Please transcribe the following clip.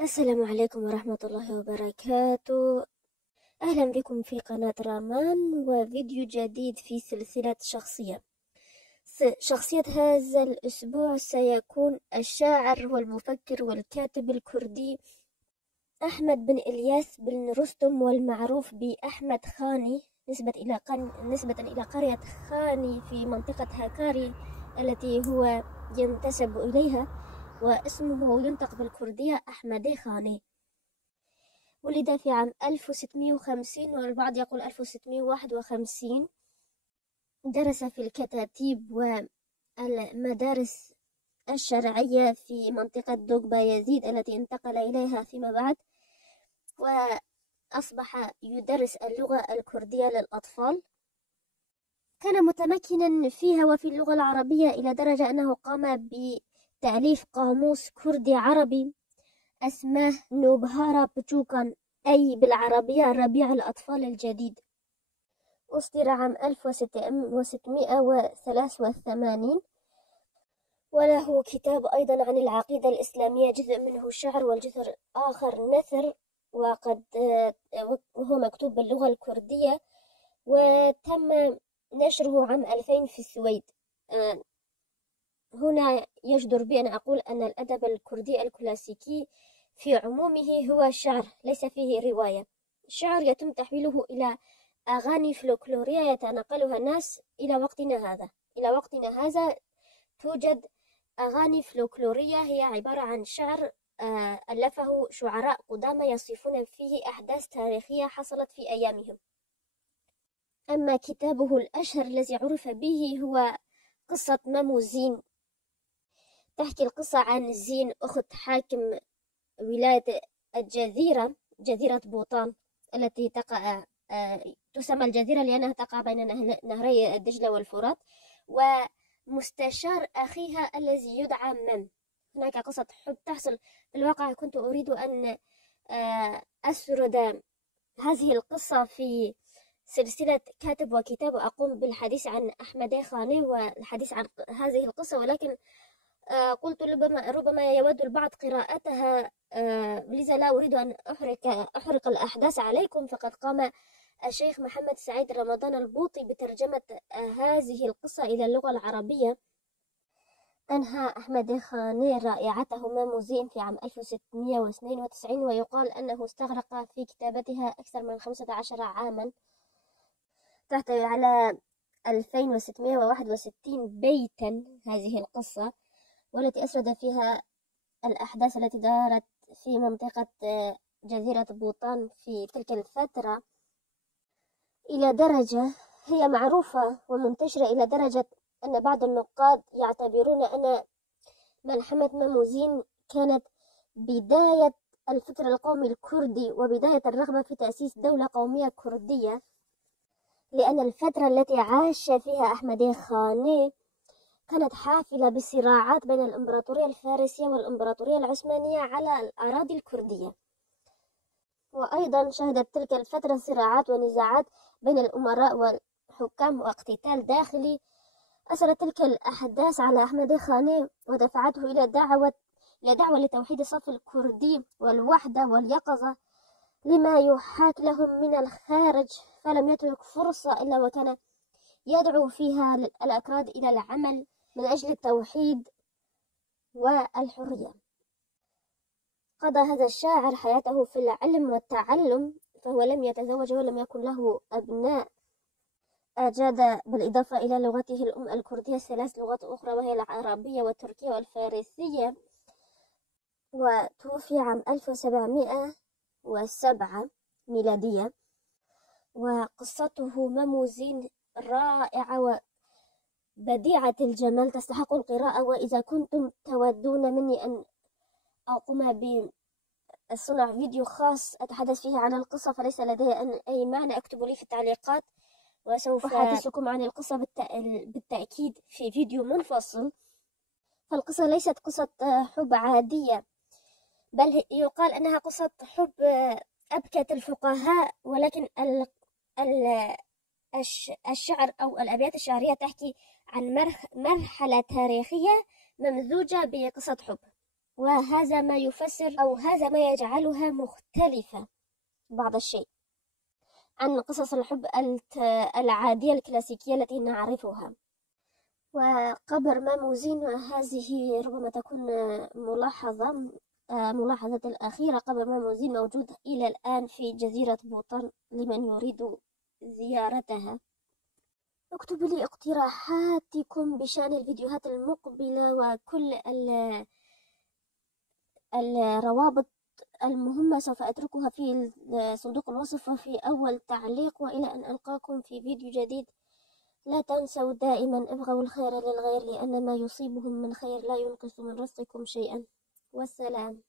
السلام عليكم ورحمة الله وبركاته. أهلا بكم في قناة رامان وفيديو جديد في سلسلة شخصية هذا الأسبوع سيكون الشاعر والمفكر والكاتب الكردي أحمد بن إلياس بن رستم، والمعروف بأحمد خاني، نسبة إلى قرية خاني في منطقة هاكاري التي هو ينتسب إليها، واسمه ينطق بالكردية أحمد خاني. ولد في عام 1650 والبعض يقول 1651. درس في الكتاتيب والمدارس الشرعية في منطقة دوغبا يزيد التي انتقل إليها فيما بعد، وأصبح يدرس اللغة الكردية للأطفال. كان متمكنا فيها وفي اللغة العربية إلى درجة أنه قام بتأليف قاموس كردي عربي اسمه نوبهارا بجوكان، أي بالعربية ربيع الأطفال الجديد. أصدر عام 1683، وله كتاب أيضا عن العقيدة الإسلامية، جزء منه شعر والجزء الآخر نثر، وهو مكتوب باللغة الكردية، وتم نشره عام 2000 في السويد. هنا يجدر بي أن أقول أن الأدب الكردي الكلاسيكي في عمومه هو شعر، ليس فيه رواية. الشعر يتم تحويله إلى أغاني فلكلورية يتنقلها الناس إلى وقتنا هذا توجد أغاني فلكلورية هي عبارة عن شعر ألفه شعراء قدامى يصفون فيه أحداث تاريخية حصلت في أيامهم. أما كتابه الأشهر الذي عرف به هو قصة ماموزين، تحكي القصة عن زين، أخت حاكم ولاية جزيرة بوطان التي تقع تسمى الجزيرة لأنها تقع بين نهري الدجلة والفرات، ومستشار أخيها الذي يدعى مم. هناك قصة حب تحصل في الواقع. كنت أريد أن أسرد هذه القصة في سلسلة كاتب وكتاب، وأقوم بالحديث عن أحمد خاني والحديث عن هذه القصة، ولكن قلت ربما يود البعض قراءتها، لذا لا أريد أن أحرق الأحداث عليكم. فقد قام الشيخ محمد سعيد رمضان البوطي بترجمة هذه القصة إلى اللغة العربية. أنهى أحمد خاني رائعته ماموزين في عام 1692، ويقال أنه استغرق في كتابتها أكثر من 15 عاما. تحتوي على 2661 بيتا هذه القصة، والتي أسرد فيها الأحداث التي دارت في منطقة جزيرة بوطان في تلك الفترة، إلى درجة هي معروفة ومنتشرة، إلى درجة أن بعض النقاد يعتبرون أن ملحمة ماموزين كانت بداية الفكر القومي الكردي وبداية الرغبة في تأسيس دولة قومية كردية، لأن الفترة التي عاش فيها أحمد خاني كانت حافلة بصراعات بين الإمبراطورية الفارسية والإمبراطورية العثمانية على الأراضي الكردية. وأيضا شهدت تلك الفترة صراعات ونزاعات بين الأمراء والحكام واقتتال داخلي. أثرت تلك الأحداث على أحمد خاني ودفعته إلى دعوة لتوحيد الصف الكردي والوحدة واليقظة لما يحاك لهم من الخارج، فلم يترك فرصة إلا وكان يدعو فيها الأكراد إلى العمل من أجل التوحيد والحرية. قضى هذا الشاعر حياته في العلم والتعلم، فهو لم يتزوج ولم يكن له أبناء. أجاد بالإضافة إلى لغته الأم الكردية 3 لغات أخرى، وهي العربية والتركية والفارسية. وتوفي عام 1707 ميلادية. وقصته ماموزين رائعة وبديعة الجمال، تستحق القراءة. وإذا كنتم تودون مني أن أقوم بصنع فيديو خاص أتحدث فيه عن القصة، فليس لدي أي مانع، اكتبوا لي في التعليقات وسوف أحدثكم عن القصة بالتأكيد في فيديو منفصل. فالقصة ليست قصة حب عادية، بل يقال أنها قصة حب أبكت الفقهاء، ولكن الشعر أو الأبيات الشعرية تحكي عن مرحلة تاريخية ممزوجة بقصة حب. وهذا ما يفسر أو هذا ما يجعلها مختلفة بعض الشيء عن قصص الحب العادية الكلاسيكية التي نعرفها. وقبر ماموزين هذه ربما تكون ملاحظة الأخيرة. قبر ماموزين موجود إلى الآن في جزيرة بوطان لمن يريد زيارتها. اكتبوا لي اقتراحاتكم بشأن الفيديوهات المقبلة، وكل الروابط المهمة سوف أتركها في صندوق الوصف وفي أول تعليق. وإلى أن ألقاكم في فيديو جديد، لا تنسوا دائما ابغوا الخير للغير، لأن ما يصيبهم من خير لا ينقص من رزقكم شيئا. والسلام.